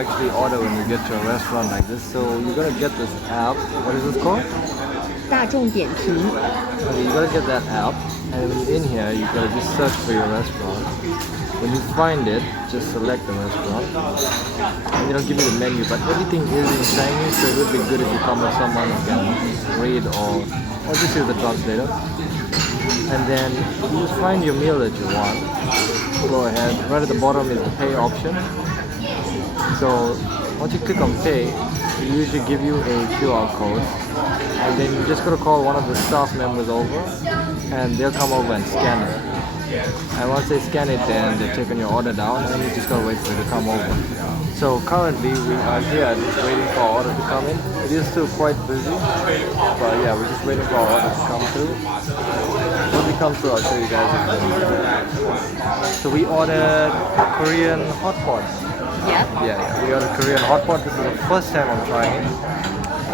actually order when you get to a restaurant like this. So you're gonna get this app. What is this called? 大众点评 Okay, you gotta get that app, and when you're in here, you gotta just search for your restaurant. When you find it, just select the restaurant. And they don't give you the menu, but everything is in Chinese, so it would be good if you come with someone who can read or just use the translator. And then you just find your meal that you want. Go ahead. Right at the bottom is the pay option. So once you click on pay, it usually give you a QR code, and then you just gotta call one of the staff members over, and they'll come over and scan it. And once they scan it, then they're taking your order down, and you just gotta wait for it to come over. So currently we are here just waiting for our order to come in. It is still quite busy, but yeah, we're just waiting for our order to come through. When we come through, I'll show you guys. So we ordered Korean hot pot. Yep. Yeah, we ordered Korean hot pot. This is the first time I'm trying it,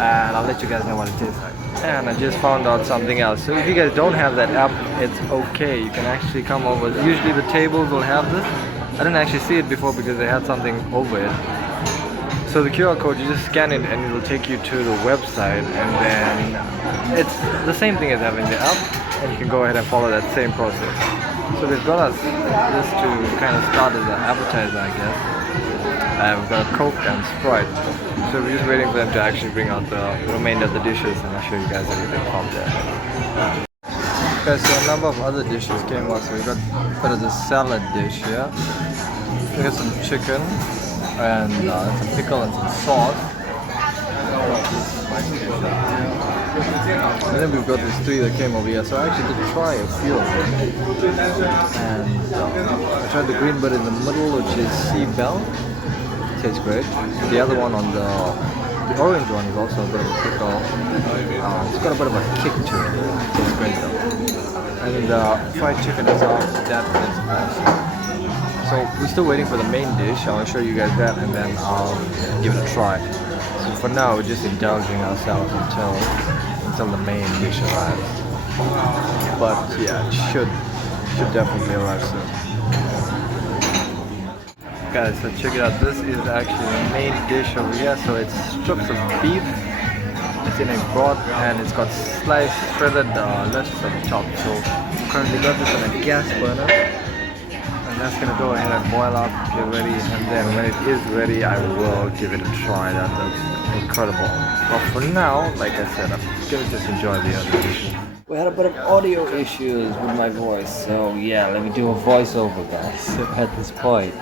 and I'll let you guys know what it tastes like. And I just found out something else. So if you guys don't have that app, it's okay. You can actually come over. Usually the tables will have this. I didn't actually see it before because they had something over it. So the QR code, you just scan it and it will take you to the website, and then it's the same thing as having the app, and you can go ahead and follow that same process. So they've got us this to kind of start as an appetizer, I guess. We've got a Coke and Sprite. So we're just waiting for them to actually bring out the remainder of the dishes, and I'll show you guys everything from there. Okay, so a number of other dishes came out. So we got a bit of the salad dish here. We got some chicken and some pickle and some sauce. And then we've got these three that came over here. So I actually did try a few of them. And I tried the green bird in the middle, which is sea bell. Tastes great. The other one on the orange one is also a bit of a pickle. It's got a bit of a kick to it. Tastes great though. And the fried chicken is off. That is awesome. So we're still waiting for the main dish. I'll show you guys that, and then I'll give it a try. So for now, we're just indulging ourselves until the main dish arrives. But yeah, it should definitely arrive soon. Guys, so check it out. This is actually the main dish over here. So it's strips of beef. It's in a broth, and it's got sliced, shredded lettuce on top. So currently got this on a gas burner, and that's gonna go ahead and boil up, get ready, and then when it is ready, I will give it a try. That looks incredible. But for now, like I said, I'm gonna just enjoy the other dishes. We had a bit of audio issues with my voice, so yeah, let me do a voiceover, guys. At this point,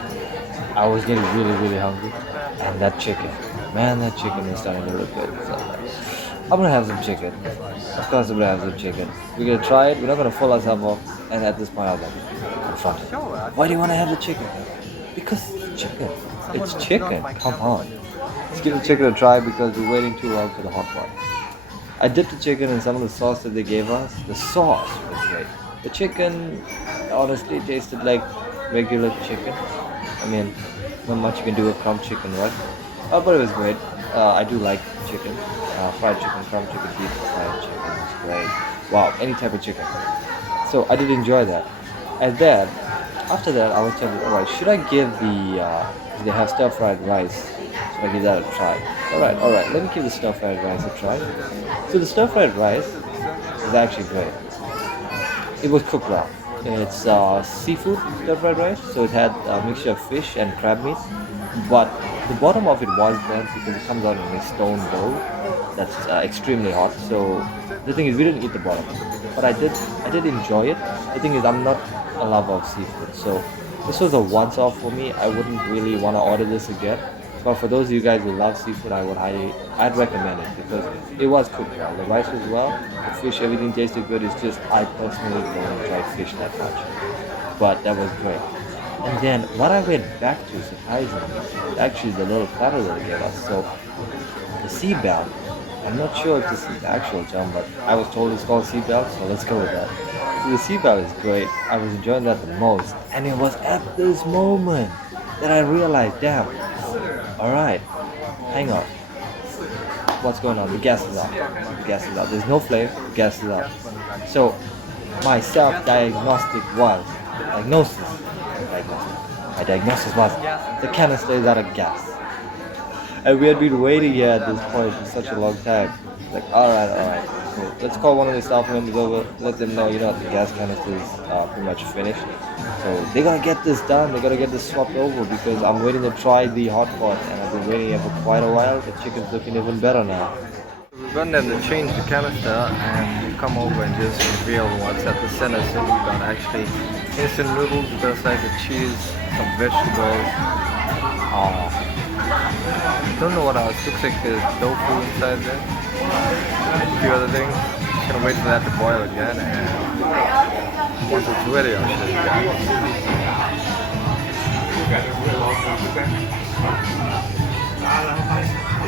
I was getting really hungry, and that chicken, man, that chicken is starting to look good. So I'm gonna have some chicken. Of course, I'm gonna have some chicken. We're gonna try it. We're not gonna fill ourselves up, and at this point, I'm like, confronted. Why do you want to have the chicken? Because it's chicken. It's chicken. Come on. Let's give the chicken a try because we're waiting too long for the hot pot. I dipped the chicken in some of the sauce that they gave us. The sauce was great. The chicken honestly tasted like regular chicken. I mean, not much you can do with crumb chicken, right? But it was great. I do like chicken. Fried chicken, crumb chicken, beef fried chicken is great. Wow, any type of chicken. So I did enjoy that. And then, after that, I was thinking, alright, should I give they have stir-fried rice? Should I give that a try? Alright, let me give the stir-fried rice a try. So the stir-fried rice is actually great. It was cooked well. It's seafood stir-fried rice, so it had a mixture of fish and crab meat. But the bottom of it was burnt because it comes out in a stone bowl that's extremely hot. So the thing is, we didn't eat the bottom, but I did enjoy it. The thing is, I'm not a lover of seafood, so this was a once-off for me. I wouldn't really want to order this again. But for those of you guys who love seafood, I'd recommend it because it was cooked well. The rice was well, the fish, everything tasted good. It's just I personally don't enjoy fish that much, but that was great. And then what I went back to, surprisingly, actually the little platter that they gave us. So the sea bell, I'm not sure if this is the actual term, but I was told it's called sea bell, so let's go with that. So the sea bell is great. I was enjoying that the most, and it was at this moment that I realized, damn, alright, hang on. What's going on? The gas is out. The gas is out. There's no flame, the gas is out. So my self-diagnostic was my diagnosis was the canister is out of gas. And we had been waiting here at this point for such a long time. Like, all right, cool. Let's call one of the staff members over, let them know, the gas canister is pretty much finished. So they gotta get this done. They gotta get this swapped over because I'm waiting to try the hot pot, and I've been waiting here for quite a while. The chicken's looking even better now. We've gotten them to change the canister, and we've come over and just reveal what's at the center. So we've got actually instant noodles, we've got a slice of cheese, some vegetables. Don't know what else. Looks like there's tofu inside there. A few other things. Just gonna wait for that to boil again, and once it's ready, I'll show you guys.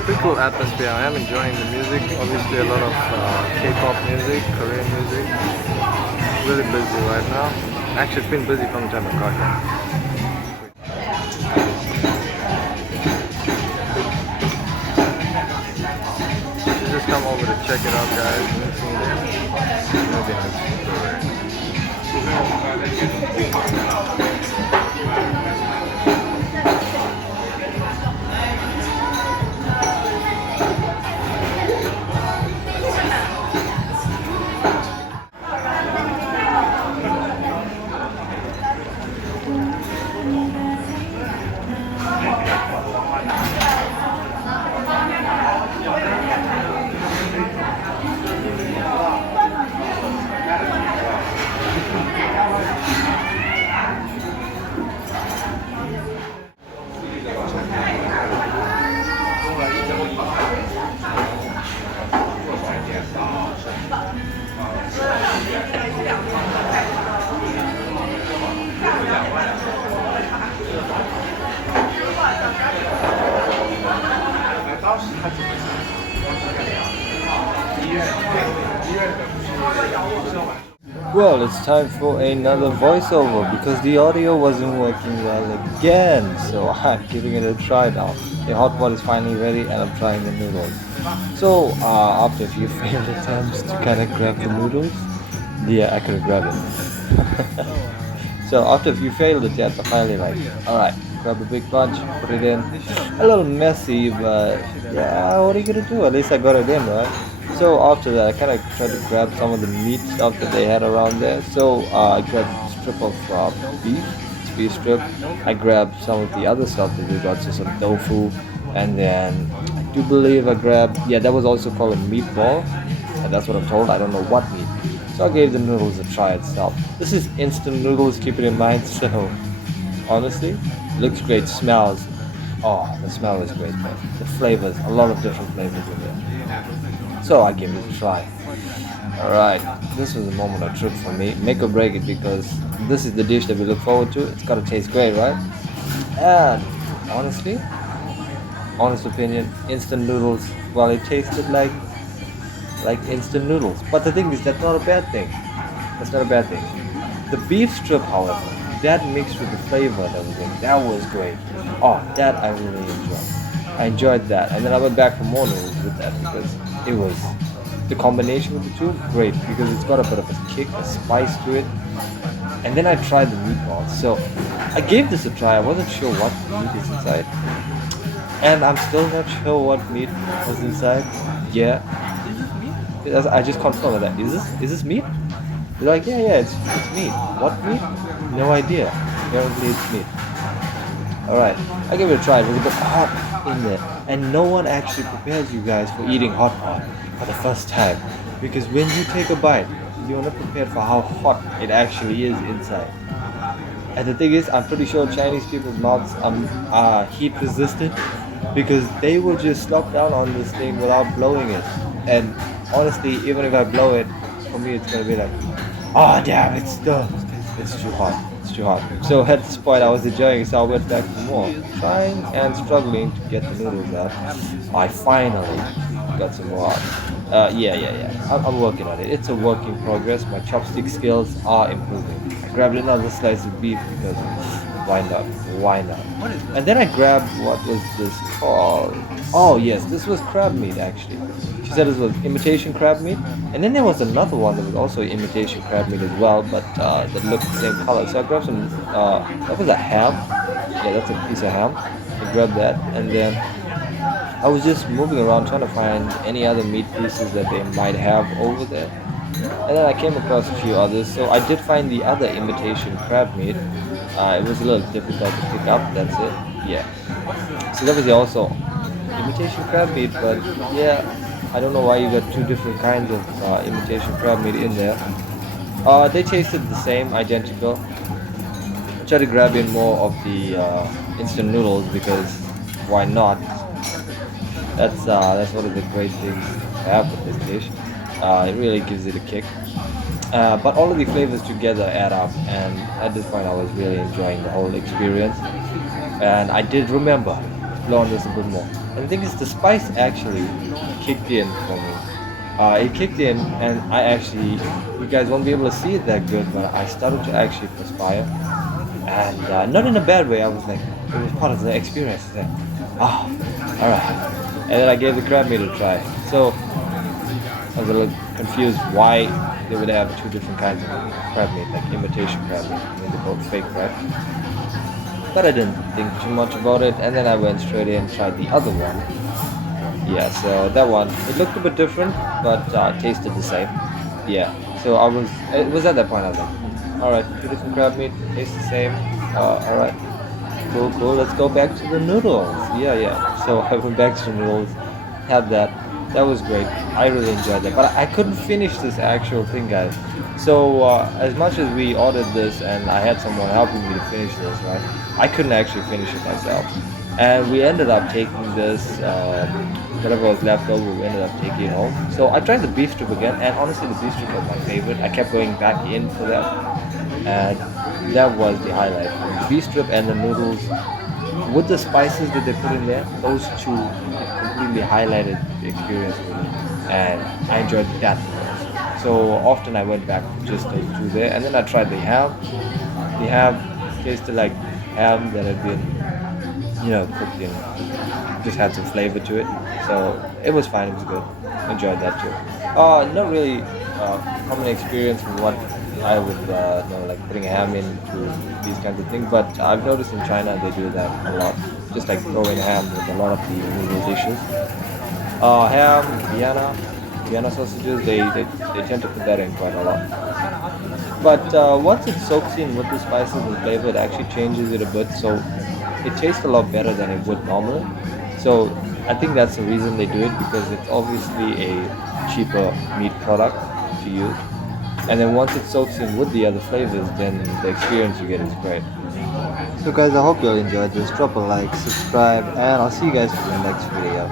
Pretty cool atmosphere. I am enjoying the music. Obviously, a lot of K-pop music, Korean music. Really busy right now. Actually, it's been busy from the time I got here. Just come over to check it out, guys. Well, it's time for another voiceover because the audio wasn't working well again. So I'm giving it a try now. The hot pot is finally ready and I'm trying the noodles. So after a few failed attempts to kind of grab the noodles, yeah, I could have grabbed it. So after a few failed attempts, I finally alright, grab a big bunch, put it in. A little messy, but yeah, what are you gonna do? At least I got it in, right? So after that, I kind of tried to grab some of the meat stuff that they had around there. So I grabbed a strip of beef strip. I grabbed some of the other stuff that we got, so some tofu, and then I do believe I grabbed, yeah, that was also called a meatball, and that's what I'm told. I don't know what meat. So I gave the noodles a try itself. This is instant noodles, keep it in mind. So honestly, looks great, smells. Oh, the smell is great, man. The flavors, a lot of different flavors in there. So I gave it a try. Alright, this was a moment of truth for me. Make or break it because this is the dish that we look forward to. It's gotta taste great, right? And honestly, honest opinion, instant noodles, well, it tasted like instant noodles. But the thing is, that's not a bad thing. That's not a bad thing. The beef strip, however, that mixed with the flavor that was in, that was great. Oh, that I really enjoyed. I enjoyed that, and then I went back for more noodles with that because it was the combination of the two great because it's got a bit of a kick, a spice to it. And then I tried the meatballs. So I gave this a try. I wasn't sure what meat is inside, and I'm still not sure what meat was inside. Yeah, I just confirmed that. Is this meat? They're like, yeah, it's meat. What meat? No idea. Apparently it's meat. Alright, I gave it a try. It was a bit hot in there. And no one actually prepares you guys for eating hot pot for the first time. Because when you take a bite, you're not prepared for how hot it actually is inside. And the thing is, I'm pretty sure Chinese people's mouths are heat resistant because they will just slop down on this thing without blowing it. And honestly, even if I blow it, for me it's gonna be like, oh damn, it's done. It's too hot. It's too hot. So at this point I was enjoying it, so I went back for more. Trying and struggling to get the noodles out. I finally got some more out. Yeah. I'm working on it. It's a work in progress. My chopstick skills are improving. I grabbed another slice of beef because why not? Why not? And then I grabbed, what was this called? Oh yes, this was crab meat actually. She said it was imitation crab meat. And then there was another one that was also imitation crab meat as well, but that looked the same color. So I grabbed some, that was a ham. Yeah, that's a piece of ham. I grabbed that, and then I was just moving around trying to find any other meat pieces that they might have over there. And then I came across a few others. So I did find the other imitation crab meat. It was a little difficult to pick up, that's it. Yeah. So that was also imitation crab meat, but yeah, I don't know why you got two different kinds of imitation crab meat in there. They tasted the same, identical. I tried to grab in more of the instant noodles because why not? That's one of the great things to have with this dish. It really gives it a kick. But all of the flavors together add up, and at this point, I was really enjoying the whole experience. And I did remember to blow on this a bit more. And the thing is, the spice actually kicked in for me. It kicked in, and I actually, you guys won't be able to see it that good, but I started to actually perspire, and not in a bad way. I was like, it was part of the experience. It's like, oh, all right. And then I gave the crab meat a try. So I was a little confused why they would have two different kinds of crab meat, like imitation crab meat. I mean, they're both fake crab. But I didn't think too much about it, and then I went straight in and tried the other one. Yeah, so that one, it looked a bit different, but it tasted the same. Yeah, so it was at that point I was like, all right, two different crab meat, taste the same. All right, cool, cool. Let's go back to the noodles. Yeah, yeah. So I went back to the noodles, had that. That was great. I really enjoyed that, but I couldn't finish this actual thing, guys. So as much as we ordered this, and I had someone helping me to finish this, right? I couldn't actually finish it myself, and we ended up taking this. Whatever was left over, we ended up taking it home. So I tried the beef strip again, and honestly, the beef strip was my favorite. I kept going back in for that, and that was the highlight. The beef strip and the noodles, with the spices that they put in there, those two completely highlighted the experience for me, and I enjoyed that the most. So often I went back for just those two there, and then I tried the ham. The ham tasted like ham that had been, cooked in, just had some flavor to it. So it was fine. It was good. Enjoyed that too. Not really common experience from what I would know, like putting a ham into these kinds of things. But I've noticed in China they do that a lot. Just like throwing ham with a lot of the noodle dishes. Ham, Vienna sausages. They tend to put that in quite a lot. But once it soaks in with the spices and flavor, it actually changes it a bit. So it tastes a lot better than it would normally. So I think that's the reason they do it, because it's obviously a cheaper meat product to use. And then once it soaks in with the other flavors, then the experience you get is great. So guys, I hope you all enjoyed this. Drop a like, subscribe, and I'll see you guys for the next video.